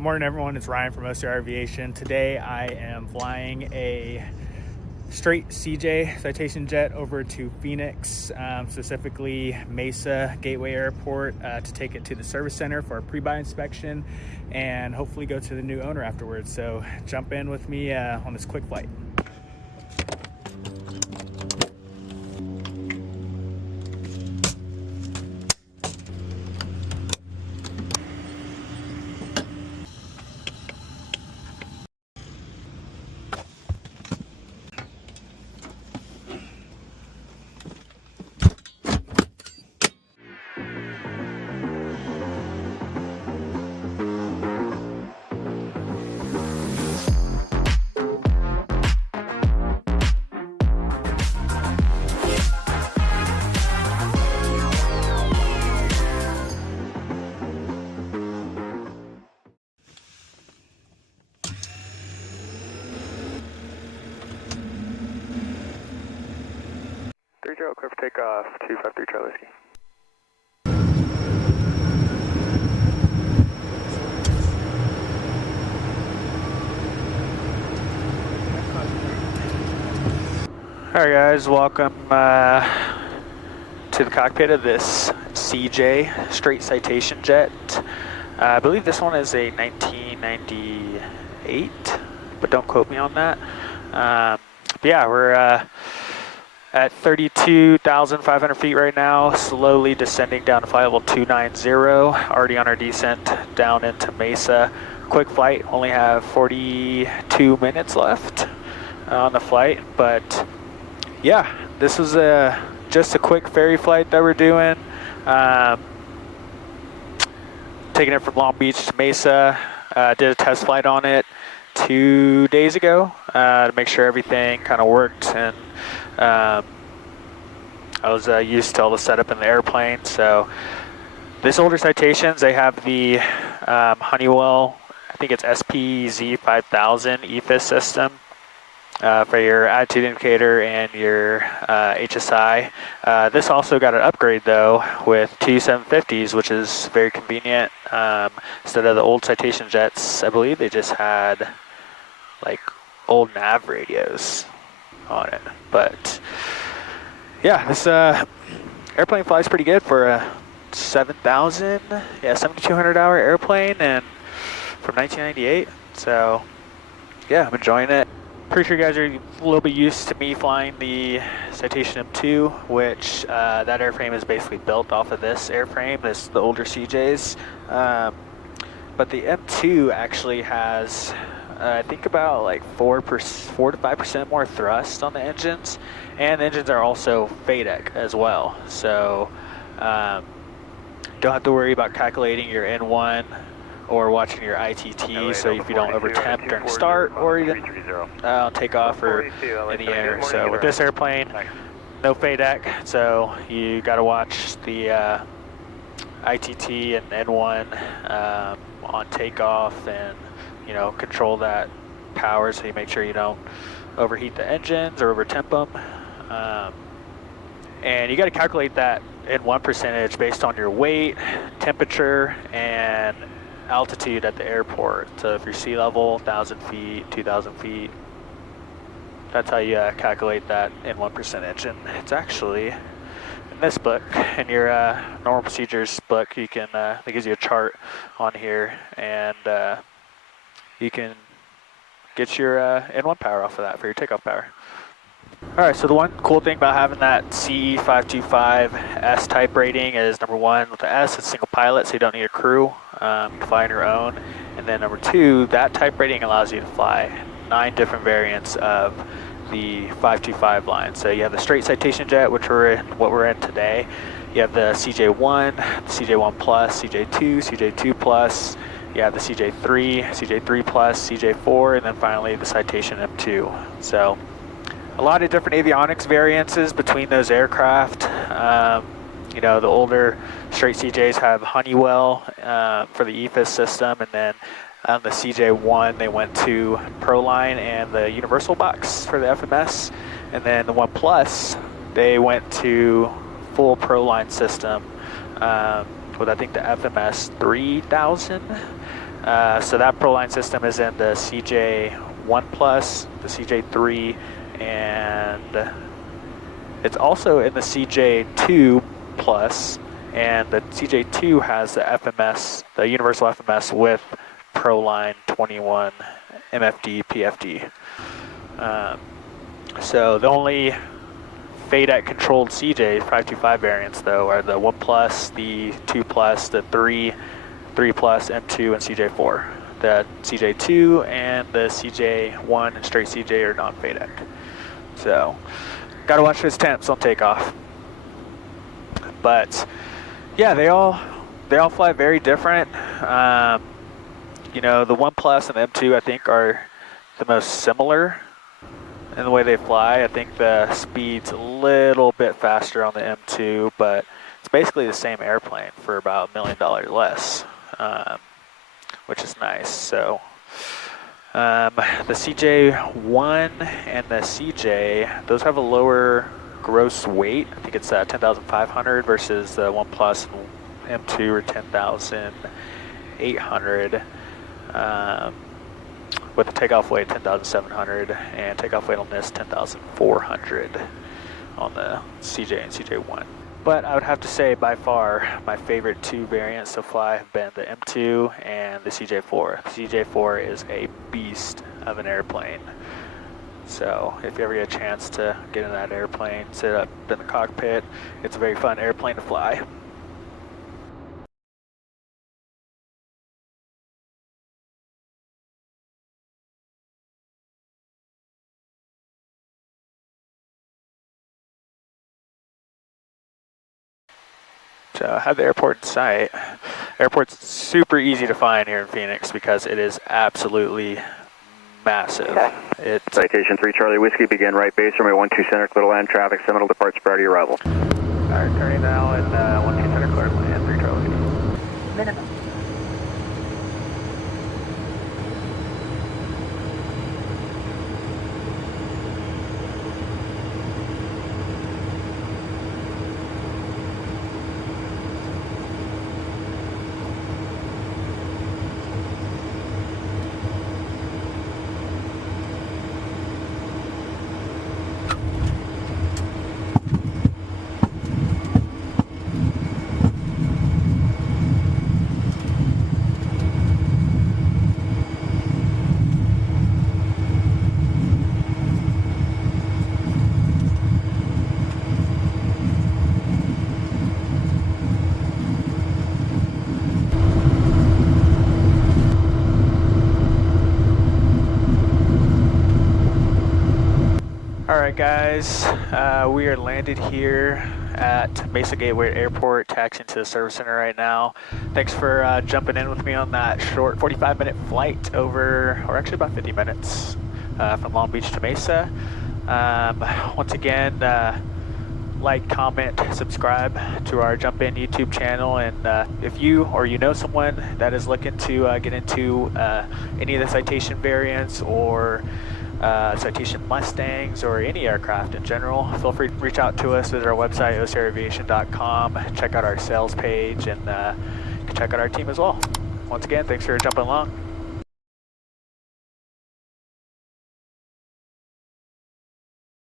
Good morning, everyone. It's Ryan from Mesa Aviation. Today I am flying a straight CJ CitationJet over to Phoenix, specifically Mesa Gateway Airport, to take it to the service center for a pre-buy inspection and hopefully go to the new owner afterwards. So jump in with me on this quick flight. Clear for takeoff, 253 Charlie Whiskey. Alright guys, welcome to the cockpit of this CJ straight CitationJet. I believe this one is a 1998, but don't quote me on that. But yeah, we're at 32,500 feet right now, slowly descending down to flight level 290, already on our descent down into Mesa. Quick flight, only have 42 minutes left on the flight, but yeah, this was just a quick ferry flight that we're doing. Taking it from Long Beach to Mesa. Did a test flight on it 2 days ago to make sure everything kind of worked, and I was used to all the setup in the airplane. So this older Citations, they have the Honeywell, I think it's SPZ5000 EFIS system for your attitude indicator and your HSI. This also got an upgrade though with two 750s, which is very convenient. Instead of the old CitationJets, I believe they just had like old nav radios on it. But yeah, this airplane flies pretty good for a 7,200 hour airplane, and from 1998. So yeah, I'm enjoying it. Pretty sure you guys are a little bit used to me flying the Citation M2, which that airframe is basically built off of this airframe, the older CJs. But the M2 actually has, I think, about like 4 to 5% more thrust on the engines, and the engines are also FADEC as well. So don't have to worry about calculating your N1 or watching your ITT, so if you don't over temp during start or even take off or in the air. So with this airplane, no FADEC, so you got to watch the ITT and N1 on takeoff, and control that power so you make sure you don't overheat the engines or over temp them. And you got to calculate that N1 percentage based on your weight, temperature, and altitude at the airport. So if you're sea level, 1,000 feet, 2,000 feet, that's how you calculate that N1 percentage. And it's actually in this book, in your normal procedures book, you can, it gives you a chart on here, and you can get your N1 power off of that for your takeoff power. Alright, so the one cool thing about having that CE525S type rating is, number one, with the S, it's single pilot, so you don't need a crew. You can fly on your own. And then number two, that type rating allows you to fly 9 different variants of the 525 line. So you have the straight CitationJet, which what we're in today. You have the CJ1, the CJ1 Plus, CJ2, CJ2 Plus. You have the CJ3, CJ3 Plus, CJ4, and then finally the Citation M2. So a lot of different avionics variances between those aircraft. The older straight CJs have Honeywell for the EFIS system, and then on the CJ1 they went to Proline and the Universal box for the FMS, and then the 1 Plus they went to full Proline system with, I think, the FMS 3000 So that Proline system is in the CJ1 Plus, the CJ3, and it's also in the CJ2 Plus, and the CJ2 has the FMS, the universal FMS with Proline 21 MFD PFD. So the only FADEC controlled CJ 525 variants though are the 1 Plus, the 2 Plus, the 3 Plus, M2, and CJ4. The CJ2 and the CJ1 and straight CJ are non-FADEC. So, gotta watch those temps on takeoff. But yeah, they all fly very different. You know, the 1 Plus and the M2 I think are the most similar in the way they fly. I think the speed's a little bit faster on the M2, but it's basically the same airplane for about $1 million less, which is nice. So the CJ1 and the CJ, those have a lower gross weight. I think it's 10,500 versus the 1 Plus and M2 are 10,800. With the takeoff weight 10,700 and takeoff weight on this 10,400 on the CJ and CJ1. But I would have to say by far my favorite two variants to fly have been the M2 and the CJ4. The CJ4 is a beast of an airplane. So if you ever get a chance to get in that airplane, sit up in the cockpit, it's a very fun airplane to fly. So I have the airport in sight. Airport's super easy to find here in Phoenix because it is absolutely massive. Okay. Citation 3 Charlie Whiskey, begin right base, runway 12 center, clear to land, traffic, Seminole departs prior to your arrival. Alright, turning now in 12 center, clear to land, 3 Charlie Whiskey. Minimum. Alright guys, we are landed here at Mesa Gateway Airport, taxiing to the service center right now. Thanks for jumping in with me on that short 45-minute flight over, or actually about 50 minutes from Long Beach to Mesa. Once again, like, comment, subscribe to our Jump In YouTube channel, and if you or you know someone that is looking to get into any of the Citation variants or Citation Mustangs or any aircraft in general, feel free to reach out to us. Visit our website, osaraviation.com. Check out our sales page, and you can check out our team as well. Once again, thanks for jumping along.